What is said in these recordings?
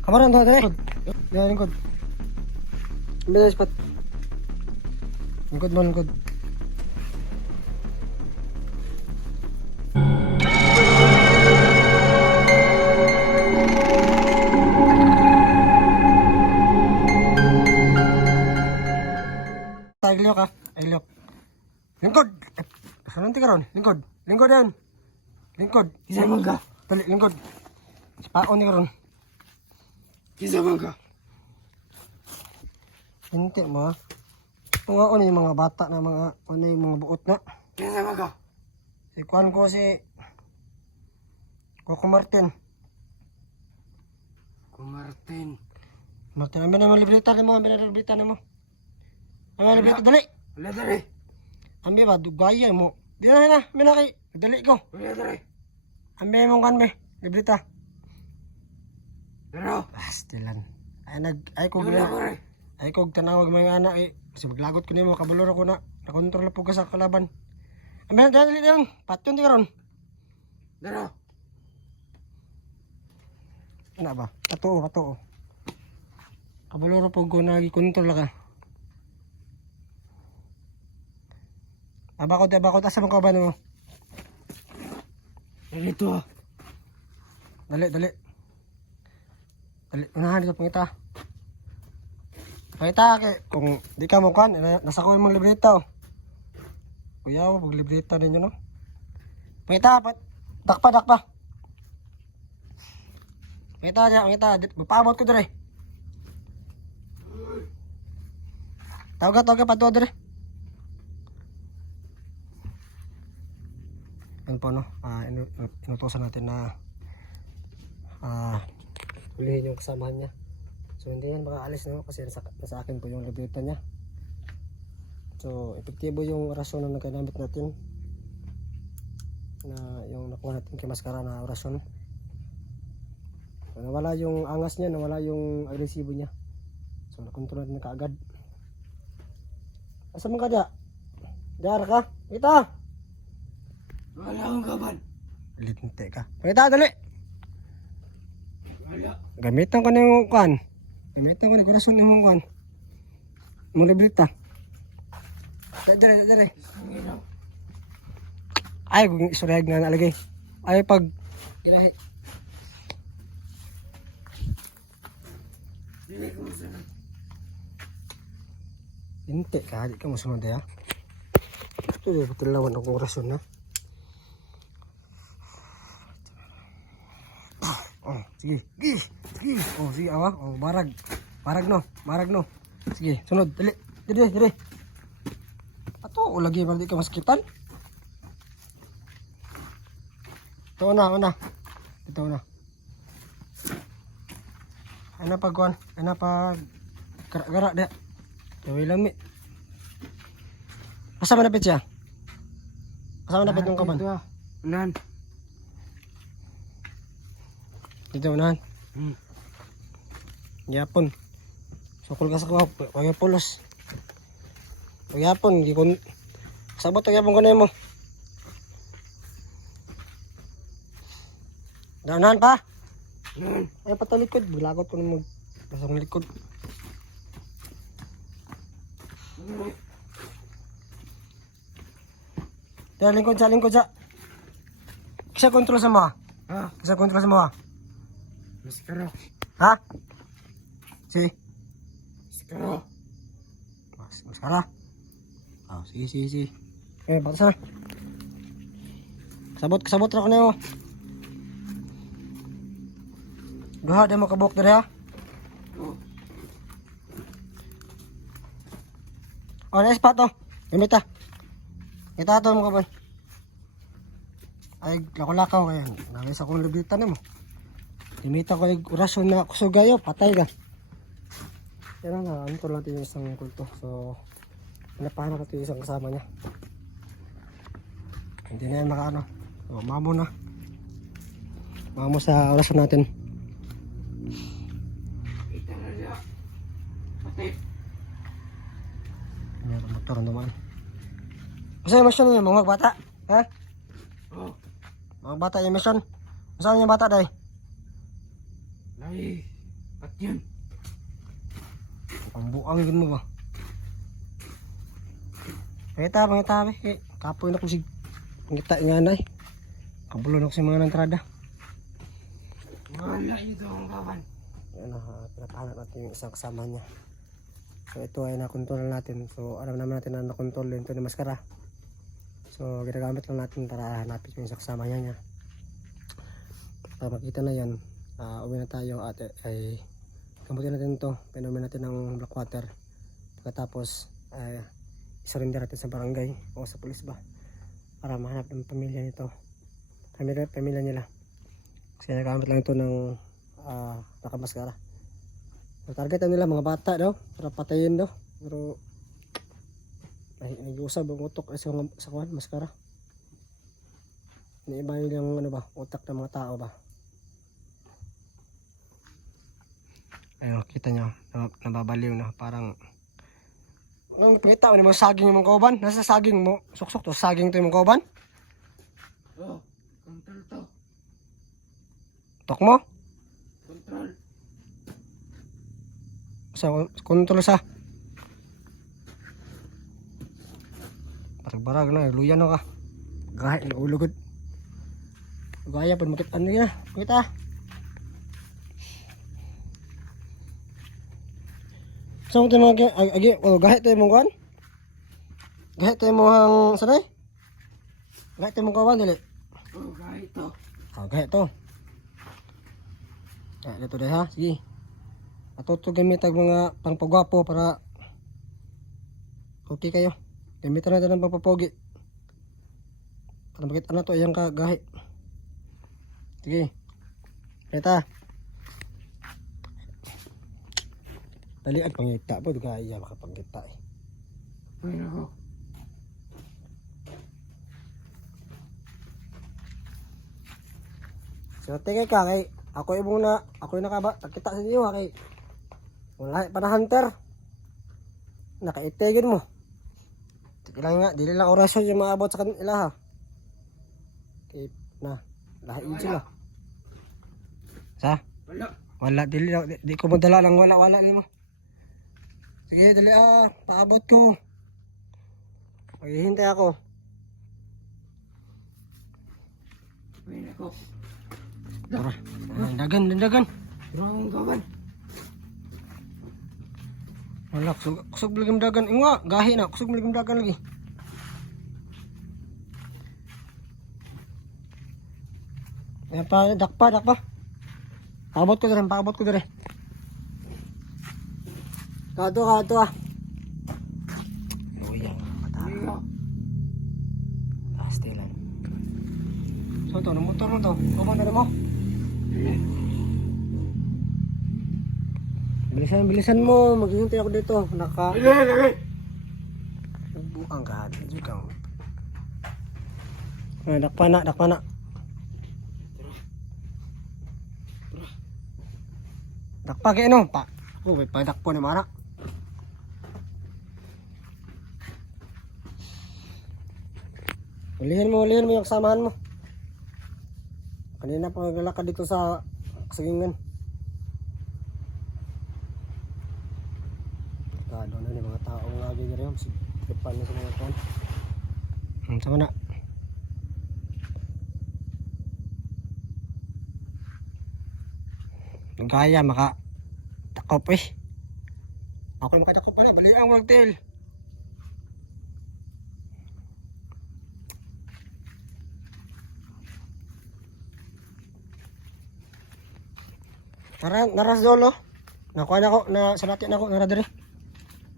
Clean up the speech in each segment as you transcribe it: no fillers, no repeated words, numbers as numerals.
Kamaran to, dali. Yan, lingkod. Bilis, pat. Lingkod mo, lingkod. Tayo ka. Ayok. Lingkod. Saan ka ron? Lingkod. Lingkod yan. Lingkod. Isa man ka. Dali, lingkod. Paon ni ka ron. Isa man ka. Hindi mo ha. Mga ano yung mga bata na mga ano yung mga buot na. Isa man ka. Si Kuan ko si Coco Martin. Kumartin. Martin, amin na mga libreta ni mo. Amin na libreta ni mo. Amin na libreta, dali. Wala dali. Amin ba, dugaya mo. Di na, amin na kay. Dali ko. Wala dali. Amin mong kan me. Libreta. Pero. Stilan. Ay ko Wala ko rin. ay ko tanawag mga anak eh. Kasi maglagot ko nimo kabulor ko na. Nakontrol po ka sa kalaban. Amin na, dali lang. Patyon di karon. Pero. Ano ba? Pato. Kabulor po ko nagi-control ka. Abakot, asa mong kaban mo? Dito. Dali. Dali, unahan dito pangita. Pangita, kung di ka mo kan, nasa ko yung libreta oh. Kuya, mag libreta ninyo no? Pangita, dakpa. Pangita, mapamot ko dire. Tawag pa dire. Yan po no, inutosan natin na hulihin yung kasamahan niya. So hindi yan makaalis na kasi nasa akin po yung libreta niya. So epektibo yung orasyon na nagkanamit natin, na yung nakuha natin kay Maskara na orasyon. So, nawala yung angas niya, nawala yung agresibo niya. So nakontrol natin kaagad. Asa man ka diya? Diyan ka? Ita! Wala akong kaban. Linte ka. Pakita, dali! Wala. Gamitan ko na yung kuhan. Gamitan ko na yung corazon na yung kuhan. Yung libreta. Dali. Ay, kung isurahig nga nalagay. Ay, pag ilahi. Hindi ko masunod. Linte ka, di ka masunod ya. Ito yung patilawan ng corazon na. Oh, sige. Oh, sige, awa. Oh, marag no. Sige, sunod. Dali. Ato, lagi ba di ka maskitan? Ito na. Ano pag gara dia. Gawin lami. Asa manapit siya? Asa manapit yung kaban? Unan. Dito unahan. Yapon. Sukol ka sa kuha. Pagay pulos. Pagyapon. Sabot pagyapon ko na mo. Unahan pa. Ay patalikod. Bilagot ko na pasang likod. Sa lingkod sa. Kisa kontrol sa mga. Ha? Kisa kontrol sa mga. Maskara. Ha? Si? Maskara. Maskara? Oh, sige. Bata sana. Kasabot ra ko na mo. Duha, di mo kabuk diri ha? Oh, na spot to. Gamita. Kita to mo kaban. Ay, lako-lakaw kaya. Nangis akong libreta na mo. Gamita ko yung orasyon na kusugayo, patay ka. Yan na, ano natin yung isang kulto. So, pinapahan natin yung isang kasama niya. Hindi na yan makaano. So, mamo na. Mamo sa orasyon natin. Ito na siya. Patay. Meron motor naman. Kasi yung mission niya, mga bata. Ha? Oh. Mga bata yung mission. Saan yung bata day? Lagi. At yan. Ang buang yun mo ba? Pangita eh. Kapoy na ko si pangita nga na eh. Kabulon ako sa mga nantrada. Wala ito ang kawan. Yan pinatahanap natin yung isang kasama niya. So ito ay nakontrol natin. So alam naman natin na nakontrol din ito ni Maskara. So ginagamit lang natin para hanapin yung isang kasama niya. Para makita na yan, uwi na tayo at ay gamutin natin ito. Pinumin natin ng black water. Pagkatapos ay surrender natin sa barangay o sa pulis ba para mahanap ng pamilya nito. Pamilya nila. Kasi nagamit lang ito ng nakamaskara. So, target nila mga bata daw para patayin daw. Pero nag-usab ang utok sa kuwan, maskara. Iniiba yung ano ba, utak ng mga tao ba. Ayun, kita nyo, nababaliw na parang ang pangita mo saging yung mga kauban. Nasa saging mo, suksok to, saging to yung mga kauban. Oh, kontrol to. Tok mo? Kontrol. Sa kontrol sa barag na, luyan no ka. Gahay, ulugod. Gaya pa makita ano yan, makita. So ito mga agi, gahay tayo mong kuhan. Gahay tayo mong sanay. Gahay tayo mong kawan dili. Oh, kahit to. Gahay to. Dito deh ha, sige. Atuto gamit ang mga pangpagwapo para okay kayo. Gamitan natin ng pangpapogi. Para makita na to iyang kagahi. Sige. Kita. Dalian pangita po gaya makapagkita eh. Ayun ako. So tingay ka kay ako yung nakaba takita sa inyo kay wala pa na hunter. Nakaitigin mo. Sige lang nga, dili lang orasyon yung maabot sa kanila ha. Okay, na. Lahain sila. Sa? Wala. Wala, di ko madala lang wala nimo. Sige, dali paabot ko. Maghihintay ako. Ayun ako. Tara, dagan. Bro, ang kawan. Wala, kusog biligam dagan. Inga, gahi na, kusog biligam dagan lagi. Yan pa, dakpa. Paabot ko dire. Kato Uyang, Hindi ko. pastilan. So ito, ng motor mo to. Kumanda na mo. Bilisan mo, maghihintay ako dito. Lagi. Buang ka, juga. Dakpa na. Dakpa kayo no, pa. May padakpo na mana. Ulihin mo yung samahan mo. Kanina pa naglalakad dito sa kasagingan. Kado na ni mga taong lagi niya rin. Sipan na sa mga tuwan. Sama na. Gaya maka takop eh. Ako yung makatakop pa na. Bali ang magtail. Naras dolo. Nakuha na ako. Sanatin ako. Nara diri.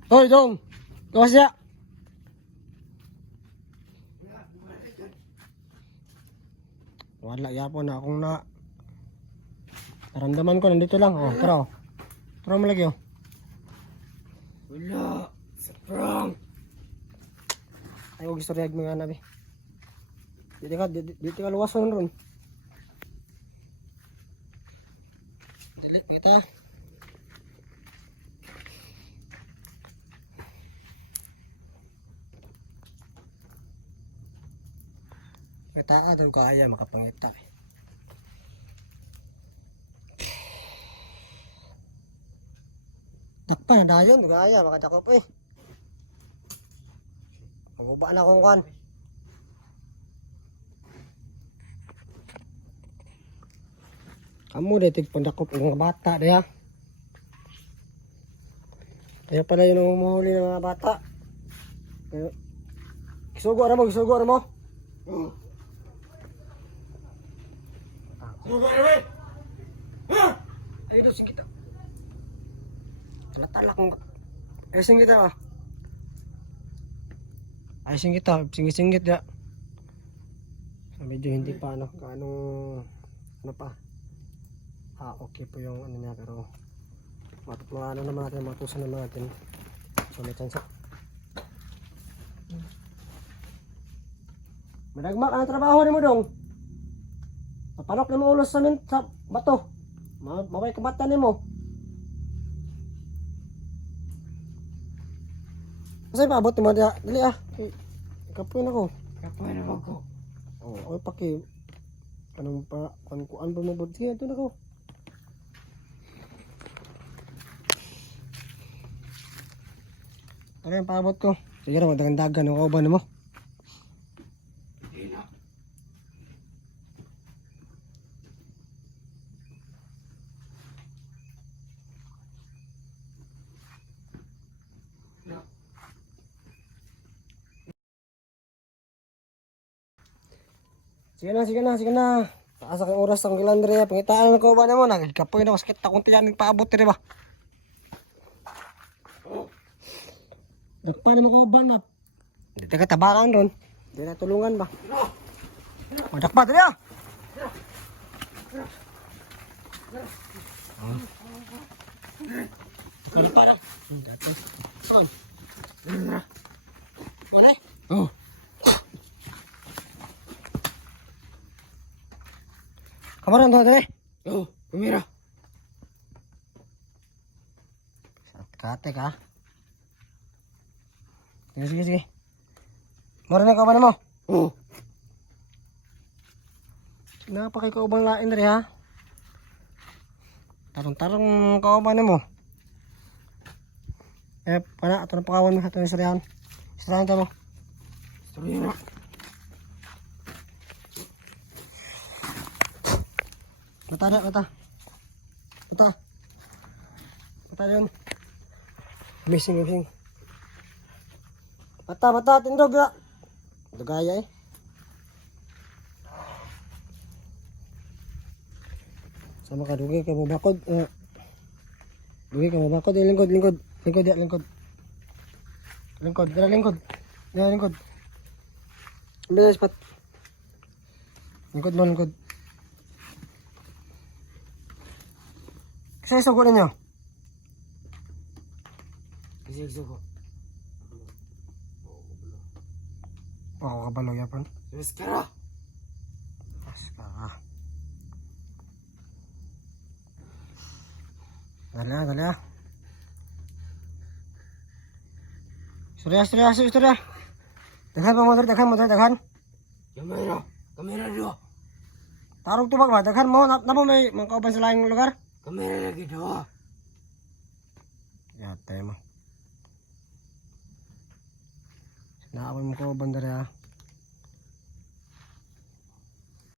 Hoy dong. Gawas niya. Wala yapon na akong naramdaman ko nandito lang. Oh, tara. Tara mo lagi oh. Wala. Sa prank. Ay huwag istorya mga nabi. Dito ka luwason ron. Dali, kita. Kita doon kaya makapangita eh. Takpan na dayon, gaya, makadakop eh. Maguba na akong kan. Kamu detik pandakop ng mga bata daya. Kaya pala yun ang umuhuli ng mga bata. Kaya, gisugo na mo, gisugo na mo. Oh. Sugo naman! Ha? Ay, dosin kita. Talatalak mo. Ayusin kita ah. Ayusin kita, singit-singit ya. So, medyo hindi pa ano, ano pa. Okay po yung ano niya, pero ano naman natin, matusan naman natin. So may chance. Madagmak ang trabaho ni mo dong. Papanok na mo ulos sa bato. Maway kabatan ni mo. Kasi paabot mo dia, dali ah. Kapuin ako. Kapoy na ba ko? Oh, oy paki. Anong pa, kuan pa mo bod siya, ito na ko. Ano yung paabot ko? Sige na, magdagandagan ang kauban mo. Hindi na. Na. Sige na. Taas ang oras ang kilandre. Pangitaan ang kauban mo. Nagkapoy na, sakit akong tiyan ng paabot, diba? Dakpan na mo kauban mo. Hindi ka tabakan ron. Hindi na tulungan ba? Madakpa, dali ah! Kalapa na. Saan? Mana? Oh. Kamaran to dali. Oh, kumira. Kate ka. Sige. Mura na kauban mo. Oh. Napakay kauban lain rin ha. Tarong-tarong kauban mo. Pana, ito na pakawan mo. Ito na isarahan. Isarahan ka mo. Sorry na. Mata. Mata yun. Missing. Mata, tindog ya. Dugaya eh. Sama ka, dugay ka mabakod. Dugay ka mabakod. Lingkod ya, lingkod. Lingkod. Ambil cepat. Lingkod. Kasi sugo ninyo. Kasi sugo. Oo, kabalo yapon. Maskara. Dali ah. Surya. Daghan mo. Kamera dua. Tarong tubag ba? Daghan mo. Napa may mga kauban sa laing lugar? Kamera lagi dua. Yatay mo. Naaway mo kauban dari ah.